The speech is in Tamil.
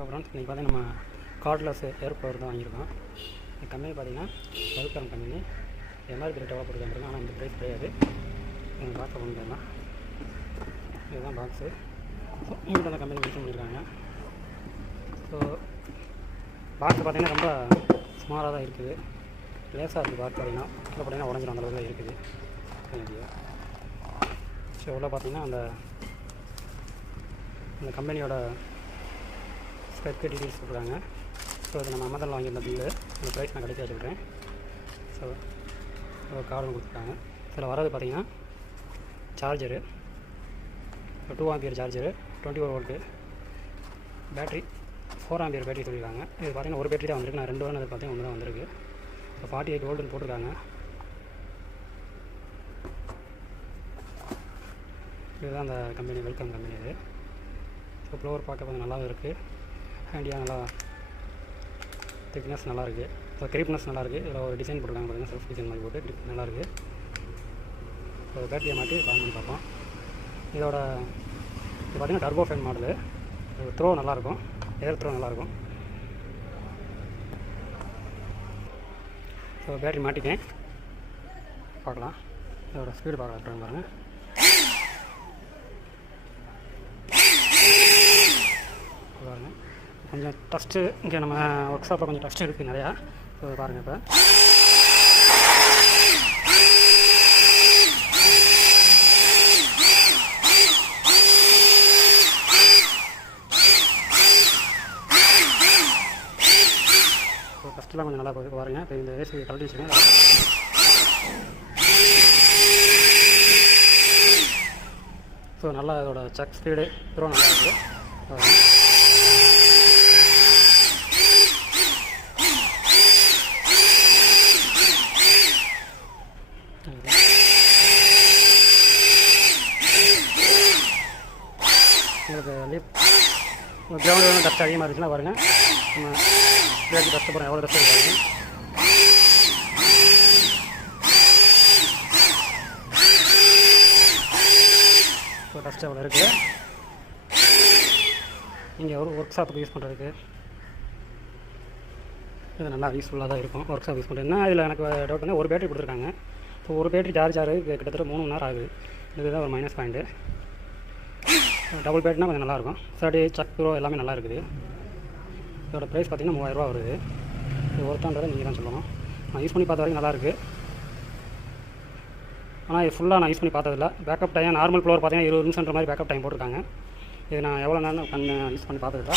வணக்கம் ஃப்ரெண்ட்ஸ். இன்றைக்கி பார்த்தீங்கன்னா நம்ம கார்ட்லெஸ் ஏர் பவர் தான் வாங்கியிருக்கோம். இந்த கம்பெனி பார்த்தீங்கன்னா வெல்கம் கம்பெனி. எம்ஆர்பி ரேட் எவ்வளோ போட்டுருக்காங்க, ஆனால் இந்த ப்ரைஸ் கிடையாது. பாக்ஸை கொண்டு போயிடலாம். இதுதான் பாக்ஸு. இங்கிட்ட அந்த கம்பெனி மென்ஷன் பண்ணியிருக்காங்க. ஸோ பாக்ஸ் பார்த்தீங்கன்னா ரொம்ப ஸ்மாலாக தான் இருக்குது, லேஸாக இருக்குது. பாக்ஸ் பார்த்தீங்கன்னா உடஞ்சிடும் அந்த அளவுக்கு இருக்குது. ஸோ எவ்வளோ பார்த்தீங்கன்னா அந்த கம்பெனியோட ஸ்பெக் டீட்டெயில்ஸ் கொடுக்குறாங்க. ஸோ இது நம்ம அமேசானில் வாங்கியிருந்த பில்லு, அந்த ப்ரைஸ் நான் கடைசியாக சொல்கிறேன். ஸோ ஒரு கார்டு கொடுத்துருக்காங்க. இதில் வரது பார்த்திங்கன்னா charger, 2 ampere charger, 24 volt battery, 4 ampere battery சொல்லியிருக்காங்க. இது பார்த்திங்கன்னா ஒரு பேட்டரி தான் வந்திருக்கு. நான் 2 வாரம் அது பார்த்தீங்கன்னா 1 தான் வந்திருக்கு. ஸோ 48 வோல்ட்டுன்னு போட்டிருக்காங்க. இதுதான் அந்த கம்பெனி, வெல்கம் கம்பெனி இது. ஸோ ஃப்ளோர் பார்க்க கொஞ்சம் நல்லாவும் இருக்குது. ஹேண்டியாக நல்லா திக்னஸ் நல்லாயிருக்கு. ஸோ கிரிப்னஸ் நல்லாயிருக்கு. இதில் ஒரு டிசைன் போட்டுருக்காங்க பார்த்தீங்கன்னா, செல்ஃப் டிசைன் மாதிரி போட்டு கிரிப் நல்லாயிருக்கு. ஸோ பேட்டரியை மாட்டி ஆன் பண்ணி பார்ப்போம். இது பார்த்திங்கன்னா டர்போ ஃபேன் மாடலு. த்ரோ நல்லாயிருக்கும், ஏர் த்ரோ நல்லாயிருக்கும். ஸோ பேட்டரி மாட்டிட்டேன், பார்க்கலாம். இதோட ஸ்பீடு பார்க்கலாம் பாருங்கள். பாருங்கள், கொஞ்சம் டஸ்ட்டு இங்கே நம்ம ஒர்க் ஷாப்பில் கொஞ்சம் டஸ்ட்டு இருக்குது நிறையா. ஸோ பாருங்கள், இப்போ டஸ்ட்டெலாம் கொஞ்சம் நல்லா போகுது பாருங்கள். இப்போ இந்த ஏசி கழட்டி வச்சுருக்கேன். ஸோ நல்லா இதோட செக் ஸ்பீடு த்ரோ நல்லா இருக்குது. உங்களுக்கு கிரவுண்ட் வேணும் டஸ்ட் அதிகமாக இருந்துச்சுன்னா பாருங்கள், நம்ம பிளேட்டு டஸ்ட்டு போகிறோம் எவ்வளோ டஸ்ட்டு இருக்காது. இப்போ டஸ்ட்டு எவ்வளோ இருக்குது. இங்கே ஒரு ஒர்க் ஷாப்புக்கு யூஸ் பண்ணுறதுக்கு இது நல்லா யூஸ்ஃபுல்லாக தான் இருக்கும். ஒர்க் ஷாப் யூஸ் பண்ணுறதுன்னா இதில் எனக்கு டவுட் வந்து ஒரு பேட்டரி கொடுத்துருக்காங்க. ஸோ ஒரு பேட்டரி சார்ஜ் ஆகுது கிட்டத்தட்ட 3 மணி நேரம் ஆகுது. இதுதான் ஒரு மைனஸ் பாயிண்ட்டு. டபுள் பேட்டரினா கொஞ்சம் நல்லாயிருக்கும். சாட்டி சக் ப்ரோ எல்லாமே நல்லா இருக்குது. இதோட ப்ரைஸ் பார்த்திங்கன்னா 3000 ரூபா வருது. இது ஒருத்தான்றதை நீங்கள் தான் சொல்லணும். நான் யூஸ் பண்ணி பார்த்த வரைக்கும் நல்லாயிருக்கு. ஆனால் இது ஃபுல்லாக நான் யூஸ் பண்ணி பார்த்ததில்ல. பேக்கப் டைம் நார்மல் ஃப்ளோர் பார்த்தீங்கன்னா 20 நிமிஷம்ன்ற மாதிரி பேக்கப் டைம் போட்டிருக்காங்க. இது நான் எவ்வளோ நேரம் யூஸ் பண்ணி பார்த்ததில்ல.